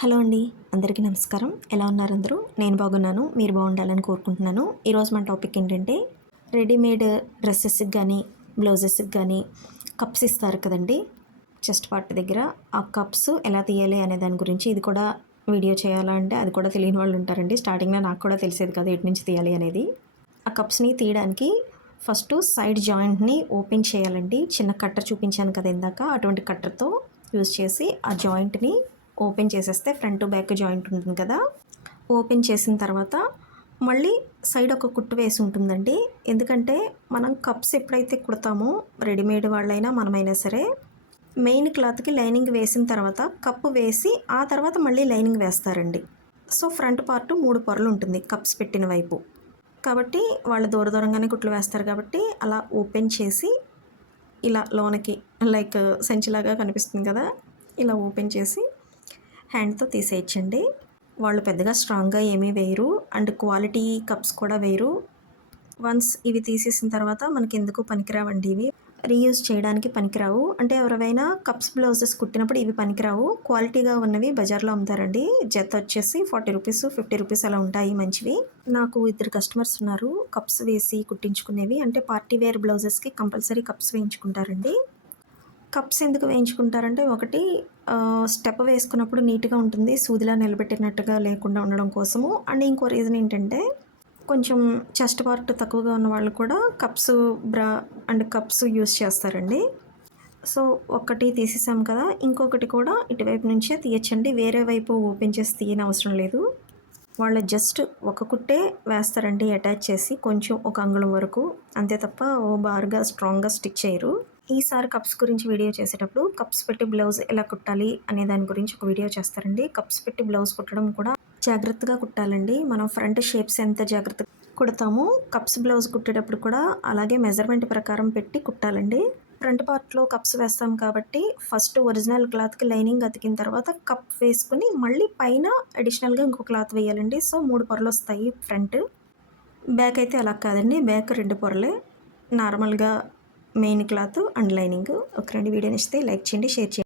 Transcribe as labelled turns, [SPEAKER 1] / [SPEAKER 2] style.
[SPEAKER 1] Hello అండి అందరికీ నమస్కారం. ఎలా ఉన్నారు అందరూ? నేను బాగున్నాను మీరు బాగుండాలని కోరుకుంటున్నాను. ఈరోజు మన టాపిక్ ఏంటంటే రెడీమేడ్ డ్రెస్సెస్కి కానీ బ్లౌజెస్కి కానీ కప్స్ ఇస్తారు కదండి. చెస్ట్ పార్ట్ దగ్గర ఆ కప్స్ ఎలా తీయాలి అనే దాని గురించి ఇది కూడా వీడియో చేయాలా అంటే అది కూడా తెలియని వాళ్ళు ఉంటారండి. స్టార్టింగ్లో నాకు కూడా తెలిసేది కాదు ఎటు నుంచి తీయాలి అనేది. ఆ కప్స్ని తీయడానికి ఫస్ట్ సైడ్ జాయింట్ని ఓపెన్ చేయాలండి. చిన్న కట్టర్ చూపించాను కదా ఇందాక అటువంటి కట్టర్తో యూజ్ చేసి ఆ జాయింట్ని ఓపెన్ చేసేస్తే ఫ్రంట్ బ్యాక్ జాయింట్ ఉంటుంది కదా. ఓపెన్ చేసిన తర్వాత మళ్ళీ సైడ్ ఒక కుట్టు వేసి ఉంటుందండి. ఎందుకంటే మనం కప్స్ ఎప్పుడైతే కుడతామో రెడీమేడ్ వాళ్ళైనా మనమైనా సరే మెయిన్ క్లాత్కి లైనింగ్ వేసిన తర్వాత కప్పు వేసి ఆ తర్వాత మళ్ళీ లైనింగ్ వేస్తారండి. సో ఫ్రంట్ పార్ట్ మూడు పొరలు ఉంటుంది కప్స్ పెట్టిన వైపు. కాబట్టి వాళ్ళు దూర దూరంగానే కుట్లు వేస్తారు కాబట్టి అలా ఓపెన్ చేసి ఇలా లోనకి లైక్ సంచిలాగా కనిపిస్తుంది కదా ఇలా ఓపెన్ చేసి హ్యాండ్తో తీసేయచ్చండి. వాళ్ళు పెద్దగా స్ట్రాంగ్గా ఏమీ వేయరు. అండ్ క్వాలిటీ కప్స్ కూడా వేయరు. వన్స్ ఇవి తీసేసిన తర్వాత మనకి ఎందుకు పనికిరావండి ఇవి? రీయూజ్ చేయడానికి పనికిరావు. అంటే ఎవరైనా కప్స్ బ్లౌజెస్ కుట్టినప్పుడు ఇవి పనికిరావు. క్వాలిటీగా ఉన్నవి బజార్లో అమ్ముతారండి. జత వచ్చేసి ఫార్టీ రూపీస్ ఫిఫ్టీ రూపీస్ అలా ఉంటాయి మంచివి. నాకు ఇద్దరు కస్టమర్స్ ఉన్నారు. కప్స్ వేసి కుట్టించుకునేవి. అంటే పార్టీ వేర్ బ్లౌజెస్కి కంపల్సరీ కప్స్ వేయించుకుంటారండి. కప్స్ ఎందుకు వేయించుకుంటారంటే ఒకటి స్టెప్ వేసుకున్నప్పుడు నీట్గా ఉంటుంది సూదిలా నిలబెట్టినట్టుగా లేకుండా ఉండడం కోసము. అండ్ ఇంకో రీజన్ ఏంటంటే కొంచెం చెస్ట్ పార్ట్ తక్కువగా ఉన్న వాళ్ళు కూడా cups bra and cups use చేస్తారండి. సో ఒకటి తీసేసాం కదా ఇంకొకటి కూడా ఇటువైపు నుంచే తీయచ్చండి వేరే వైపు ఓపెన్ చేసి తీయని అవసరం లేదు. వాళ్ళు జస్ట్ ఒక కుట్టే వేస్తారండి అటాచ్ చేసి కొంచెం ఒక అంగుళం వరకు. అంతే తప్ప ఓ బారుగా స్ట్రాంగ్గా స్టిచ్ చేయరు. ఈసారి కప్స్ గురించి వీడియో చేసేటప్పుడు కప్స్ పెట్టి బ్లౌజ్ ఎలా కుట్టాలి అనే దాని గురించి ఒక వీడియో చేస్తారండి. కప్స్ పెట్టి బ్లౌజ్ కుట్టడం కూడా జాగ్రత్తగా కుట్టాలండి. మనం ఫ్రంట్ షేప్స్ ఎంత జాగ్రత్తగా కుడతామో కప్స్ బ్లౌజ్ కుట్టేటప్పుడు కూడా అలాగే మెజర్మెంట్ ప్రకారం పెట్టి కుట్టాలండి. ఫ్రంట్ పార్ట్లో కప్స్ వేస్తాం కాబట్టి ఫస్ట్ ఒరిజినల్ క్లాత్కి లైనింగ్ అతికిన తర్వాత కప్ వేసుకుని మళ్ళీ పైన అడిషనల్గా ఇంకో క్లాత్ వేయాలండి. సో మూడు పొరలు వస్తాయి ఫ్రంట్. బ్యాక్ అయితే అలా కాదండి. బ్యాక్ రెండు పొరలే. నార్మల్గా మెయిన్ క్లాత్ అండ్ లైనింగ్. ఒక రెండు వీడియో నచ్చితే లైక్ చేయండి షేర్ చేయండి.